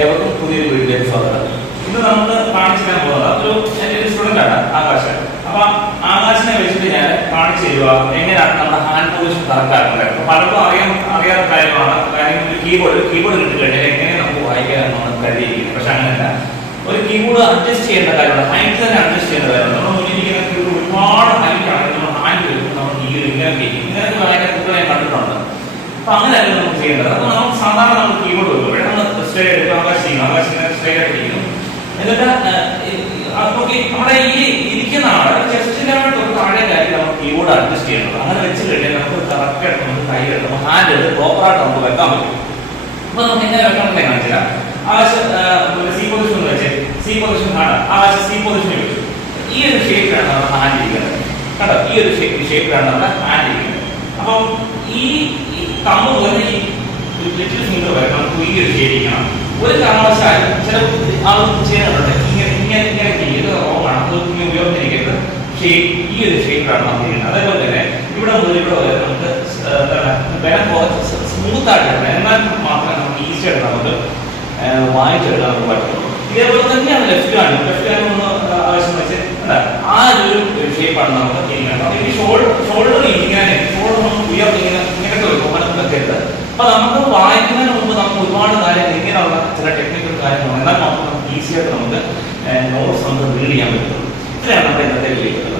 ഏവർക്കും പുതിയൊരു വീഡിയോയിലേക്ക് സ്വാഗതം. ഇന്ന് നമ്മൾ കാണിച്ചു തരാൻ പോകുന്നത് എൻ്റെ ഒരു സ്റ്റുഡൻ്റ് ആണ് ആകാശ്. അപ്പൊ ആകാശിനെ വെച്ചിട്ട് ഞാൻ കാണിച്ചു തരുക എങ്ങനെയാണ് നമ്മുടെ ഹാൻഡ് പൊസിഷൻ കറക്റ്റാക്കുന്നത്. അപ്പൊ പലർക്കും അറിയാത്ത കാര്യമാണ് കീബോർഡ് കിട്ടി കഴിഞ്ഞാൽ എങ്ങനെ നമുക്ക് വായിക്കാമെന്നാണ് കരുതിയിരിക്കുന്നത്. പക്ഷെ അങ്ങനെയല്ല, ഒരു കീബോർഡ് അഡ്ജസ്റ്റ് ചെയ്യേണ്ട കാര്യമാണ്, ഹൈറ്റ് തന്നെ അഡ്ജസ്റ്റ് ചെയ്യേണ്ട കാര്യമാണ്. നമ്മൾ മുന്നിലിരിക്കുന്ന കീബോർഡ് ഒരുപാട് ഹൈറ്റ് ആണെങ്കിൽ നമ്മൾ ഹാൻഡ് വരും, നമ്മൾ ഇങ്ങനെയൊക്കെ വളരെ കുട്ടികളെ കണ്ടിട്ടുണ്ട്. അപ്പൊ അങ്ങനെയല്ല നമുക്ക് ചെയ്യേണ്ടത്. അപ്പൊ നമ്മൾ സാധാരണ നമ്മൾ കീബോർഡ് വെക്കുമ്പോഴേ നമ്മൾ സ്ട്രേറ്റ് ആയിട്ട് ആകാശിങ്ങനെ സ്ട്രേറ്റ് ആയിട്ട് ഇരിക്കുന്നു. എന്നിട്ട് നമ്മുടെ ഈ ഇരിക്കുന്ന ആളെ ചെസ്റ്റിന്റെ തൊട്ട് താഴെ കാര്യം നമ്മൾ കീബോർഡ് അഡ്ജസ്റ്റ് ചെയ്യണം. അങ്ങനെ വെച്ച് കഴിഞ്ഞാൽ നമുക്ക് കറക്റ്റായിട്ട് നമുക്ക് കൈ എടുക്കണം, ഹാൻഡ് എടുത്ത് പ്രോപ്പറായിട്ട് നമുക്ക് വെക്കാൻ പറ്റും. അപ്പൊ നമുക്ക് എങ്ങനെ വെക്കണമെന്ന് കാണിച്ചില്ല. ആകാശം സി പൊസിഷൻ വെച്ച് സി പൊസിഷൻ കാണാം. ആകാശം സി പൊസിഷനിൽ വെച്ചു. ഈ ഒരു ഷേപ്പിലാണ് നമ്മുടെ ഹാൻഡ് ഇരിക്കുന്നത്. കേട്ടോ, ഈ ഒരു ഷേപ്പിലാണ് നമ്മുടെ ഹാൻഡ് ഇരിക്കുന്നത്. അപ്പം ഈ കമ്പ് പോലെ ഈ ലിറ്റിൽ ഫിംഗർ വരെ നമുക്ക് ഈ ഒരു ഷേപ്പിക്കണം. ഒരു കാരണവശാലും ചില ആളുകൾ ചെയ്യാറുണ്ട് ഇങ്ങനെ ചെയ്ത് റോങ്ങാണ്, അത് ഉപയോഗിച്ചിരിക്കുന്നത്. ഈ ഒരു ഷേപ്പിലാണ് നമുക്ക് ചെയ്യുന്നത്. അതേപോലെ തന്നെ ഇവിടെ മുതൽ ഇവിടെ വരെ നമുക്ക് ബലം കുറച്ച് സ്മൂത്ത് ആയിട്ട് എന്നാൽ മാത്രമേ നമുക്ക് ഈസി ആയിട്ട് നമുക്ക് വായിച്ചെടുക്കാൻ നമുക്ക് പറ്റുള്ളൂ. ഇതേപോലെ തന്നെയാണ് ലെഫ്റ്റ് ഹാൻഡ് ഒന്ന് ആവശ്യം വെച്ച് ആ ഒരു ഷേപ്പാണ് നമുക്ക് ചെയ്യുന്നത്. ഈ ഷോൾഡർ നമുക്ക് ഉയർന്ന് ഇങ്ങനത്തെ വെക്കും, മനസ്സിൽ വെക്കരുത്. അപ്പൊ നമുക്ക് വായിക്കുന്നതിന് മുമ്പ് നമുക്ക് ഒരുപാട് കാര്യങ്ങൾ ഇങ്ങനെയുള്ള ചില ടെക്നിക്കൽ കാര്യങ്ങളുണ്ട്. എന്നാൽ നമുക്ക് ഈസി ആയിട്ട് നമുക്ക് നോട്ട്സ് നമുക്ക് റീഡ് ചെയ്യാൻ പറ്റുള്ളൂ. ഇത്രയാണ് നമ്മുടെ ഇന്നത്തെ വീഡിയോ.